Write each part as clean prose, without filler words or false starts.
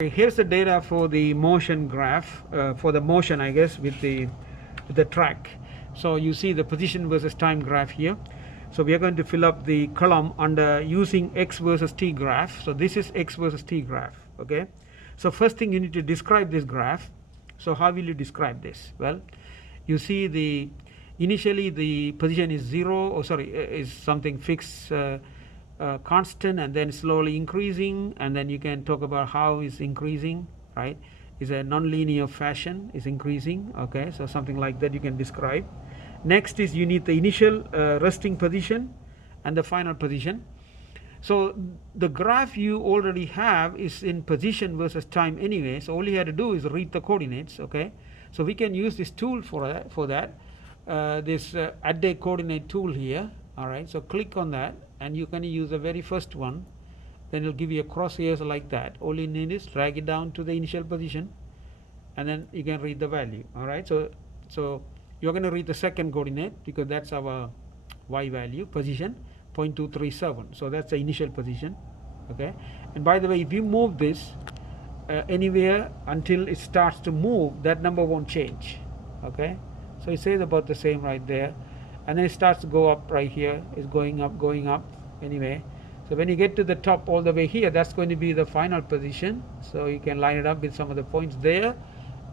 Here's the data for the motion graph, for the motion, I guess, with the track. So you see the position versus time graph here. So we are going to fill up the column under using x versus t graph. So this is x versus t graph. Okay. So first thing, you need to describe this graph. So how will you describe this? Well, you see initially the position is zero, or sorry, is something fixed. Constant, and then slowly increasing, and then you can talk about how it's increasing, right? Is a non-linear fashion, is increasing. Okay, so something like that you can describe. Next is you need the initial resting position and the final position. So the graph you already have is in position versus time anyway, so all you have to do is read the coordinates. Okay, so we can use this tool for that, this add a coordinate tool here. All right, so click on that and you can use the very first one, then it'll give you a crosshairs like that. All you need is drag it down to the initial position and then you can read the value. All right, so you're going to read the second coordinate because that's our y value, position 0.237, so that's the initial position. Okay, and by the way, if you move this anywhere until it starts to move, that number won't change. Okay, so it says about the same right there, and then it starts to go up right here. It's going up anyway. So when you get to the top all the way here, that's going to be the final position. So you can line it up with some of the points there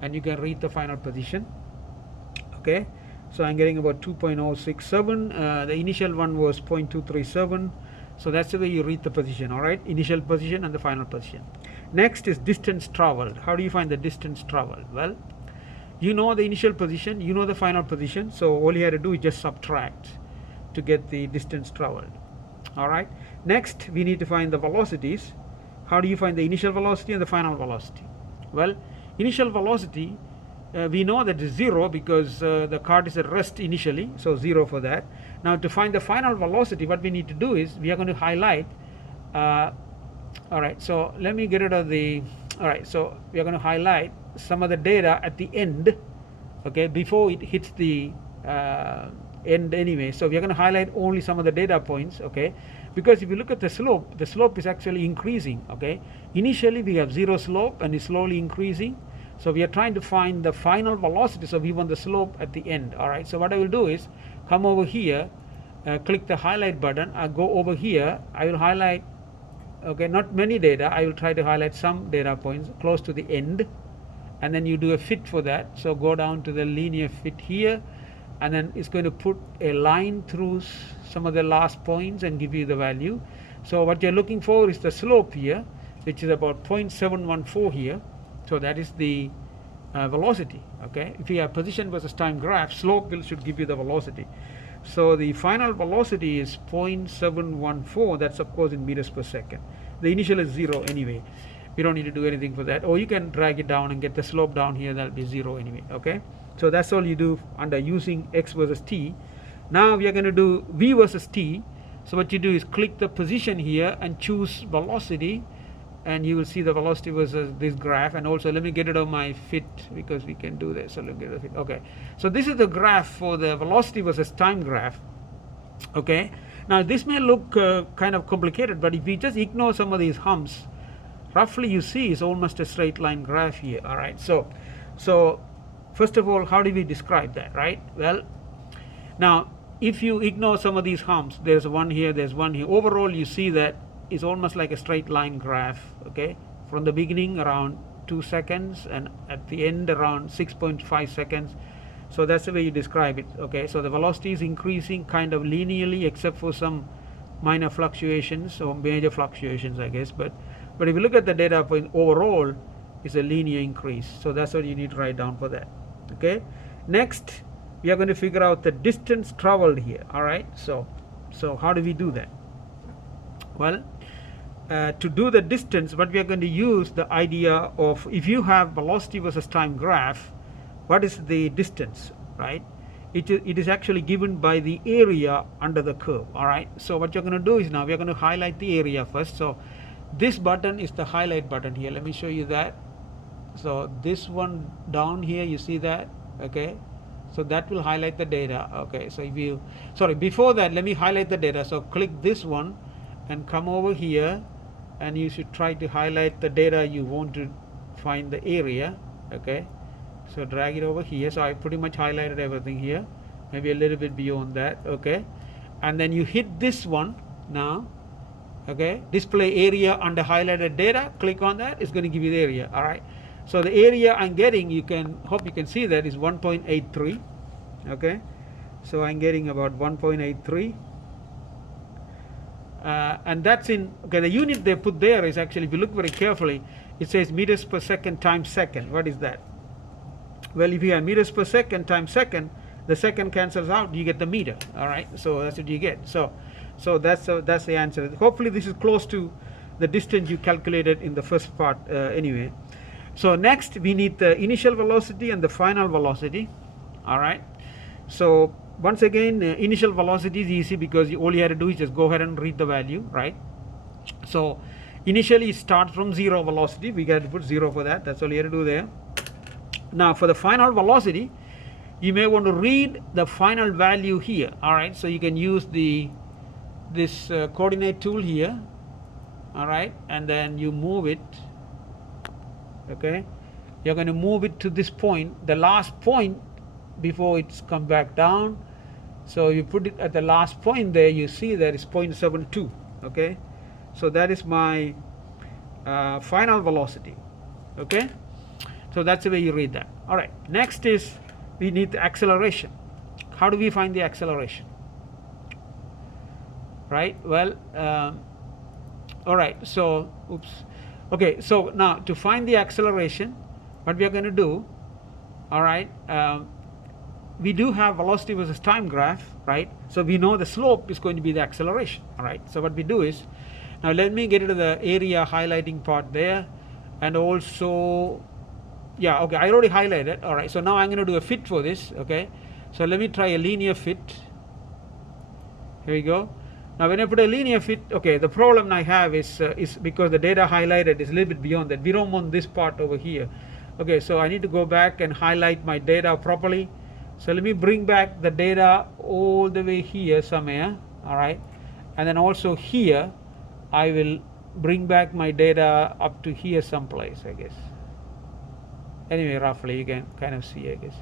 and you can read the final position. Okay, so I'm getting about 2.067. The initial one was 0.237. So that's the way you read the position. All right, initial position and the final position. Next is distance traveled. How do you find the distance traveled? Well, you know the initial position, you know the final position, so all you have to do is just subtract to get the distance traveled. All right, next we need to find the velocities. How do you find the initial velocity and the final velocity? Well, initial velocity, we know that is zero because the cart is at rest initially, so zero for that. Now to find the final velocity, what we need to do is we are going to highlight. All right, so let me get rid of the. All right, so we are going to highlight some of the data at the end, okay, before it hits the end anyway. So we are going to highlight only some of the data points, okay, because if you look at the slope is actually increasing. Okay, initially we have zero slope and it's slowly increasing, so we are trying to find the final velocity, so we want the slope at the end. All right, so what I will do is come over here, click the highlight button, I go over here, I will highlight, okay, not many data, I will try to highlight some data points close to the end, and then you do a fit for that. So go down to the linear fit here, and then it's going to put a line through some of the last points and give you the value. So what you're looking for is the slope here, which is about 0.714 here. So that is the velocity. Okay, if you have position versus time graph, slope should give you the velocity. So the final velocity is 0.714. That's of course in meters per second. The initial is zero anyway. We don't need to do anything for that. Or you can drag it down and get the slope down here. That'll be zero anyway. Okay, so that's all you do under using x versus t. Now we are going to do v versus t. So what you do is click the position here and choose velocity, and you will see the velocity versus this graph. And also let me get rid of my fit because we can do this. So let me get rid of it. Okay, so this is the graph for the velocity versus time graph. Okay, now this may look kind of complicated, but if we just ignore some of these humps, roughly you see it's almost a straight line graph here. All right, so first of all, how do we describe that, right? Well, now if you ignore some of these humps, there's one here, there's one here, overall you see that it's almost like a straight line graph. Okay, from the beginning around 2 seconds and at the end around 6.5 seconds. So that's the way you describe it. Okay, so the velocity is increasing kind of linearly except for some minor fluctuations or major fluctuations, I guess, but if you look at the data point, overall it's a linear increase. So that's what you need to write down for that. Okay, next we are going to figure out the distance traveled here. All right, so how do we do that? Well, to do the distance, what we are going to use the idea of, if you have velocity versus time graph, what is the distance, right? It is actually given by the area under the curve. All right, so what you're going to do is now we are going to highlight the area first. So this button is the highlight button here. Let me show you that. So this one down here, you see that? Okay, so that will highlight the data. Okay, so if you, sorry, before that let me highlight the data. So click this one and come over here and you should try to highlight the data you want to find the area. Okay, so drag it over here. So I pretty much highlighted everything here, maybe a little bit beyond that. Okay, and then you hit this one now. Okay, display area under highlighted data, click on that, it's going to give you the area. All right, so the area I'm getting, you can hope you can see that is 1.83. okay, so I'm getting about 1.83, and that's in, okay, the unit they put there is actually, if you look very carefully, it says meters per second times second. What is that? Well, if you have meters per second times second, the second cancels out, you get the meter. All right, so that's what you get. So that's the answer. Hopefully this is close to the distance you calculated in the first part anyway. So next we need the initial velocity and the final velocity. All right, so once again, initial velocity is easy because all you have to do is just go ahead and read the value, right? So initially it starts from 0 velocity, we got to put 0 for that, that's all you have to do there. Now for the final velocity, you may want to read the final value here. All right, so you can use this coordinate tool here. All right, and then you move it. Okay, you're going to move it to this point, the last point before it's come back down. So you put it at the last point there, you see that it's 0.72. okay, so that is my final velocity. Okay, so that's the way you read that. All right, next is we need the acceleration. How do we find the acceleration? Right, well, all right, so oops, okay, so now to find the acceleration, what we are going to do, all right, we do have velocity versus time graph, right? So we know the slope is going to be the acceleration. All right, so what we do is, now let me get into the area highlighting part there, and also, yeah, okay, I already highlighted. All right, so now I'm going to do a fit for this. Okay, so let me try a linear fit. Here we go. Now when I put a linear fit, okay, the problem I have is because the data highlighted is a little bit beyond that. We don't want this part over here. Okay, so I need to go back and highlight my data properly. So let me bring back the data all the way here somewhere. All right, and then also here I will bring back my data up to here someplace, I guess. Anyway, roughly you can kind of see, I guess.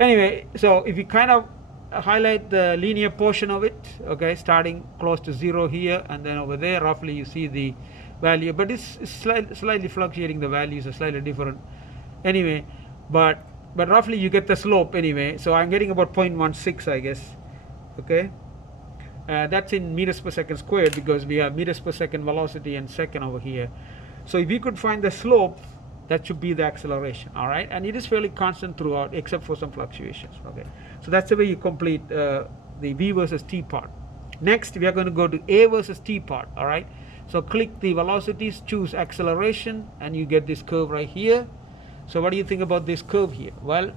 Anyway, so if you kind of highlight the linear portion of it, okay, starting close to 0 here, and then over there roughly you see the value, but it's slightly fluctuating, the values are slightly different anyway, but roughly you get the slope anyway. So I'm getting about 0.16, I guess. Okay, that's in meters per second squared because we have meters per second velocity and second over here. So if you could find the slope, that should be the acceleration. All right, and it is fairly constant throughout except for some fluctuations. Okay, so that's the way you complete the v versus t part. Next we are going to go to a versus t part. All right, so click the velocities, choose acceleration, and you get this curve right here. So what do you think about this curve here? Well,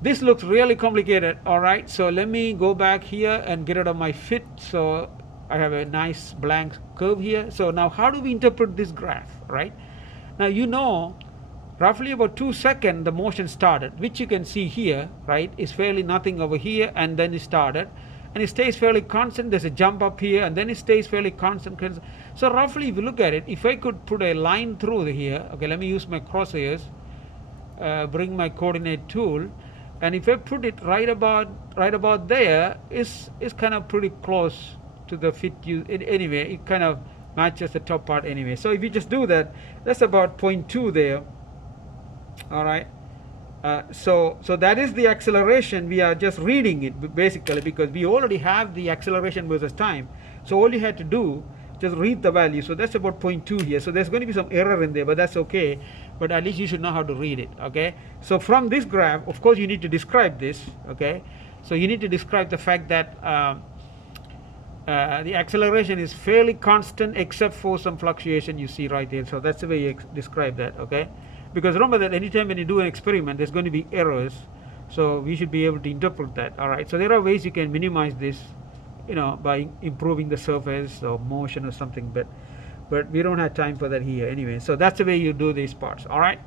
this looks really complicated. All right, so let me go back here and get rid of my fit. So I have a nice blank curve here. So now how do we interpret this graph? Right now, you know, roughly about 2 seconds the motion started, which you can see here, right, is fairly nothing over here, and then it started and it stays fairly constant. There's a jump up here and then it stays fairly constant. So roughly if you look at it, if I could put a line through here, okay, let me use my crosshairs, bring my coordinate tool, and if I put it right about there, is kind of pretty close to the fit you anyway. It kind of matches the top part anyway. So if you just do that, that's about 0.2 there. All right, so that is the acceleration. We are just reading it basically because we already have the acceleration versus time. So all you had to do, just read the value. So that's about 0.2 here. So there's going to be some error in there, but that's okay. But at least you should know how to read it. Okay, so from this graph, of course you need to describe this. Okay, so you need to describe the fact that the acceleration is fairly constant except for some fluctuation you see right there. So that's the way you describe that. Okay, because remember that anytime when you do an experiment there's going to be errors, so we should be able to interpret that. All right, so there are ways you can minimize this, you know, by improving the surface or motion or something, but we don't have time for that here anyway. So that's the way you do these parts. All right.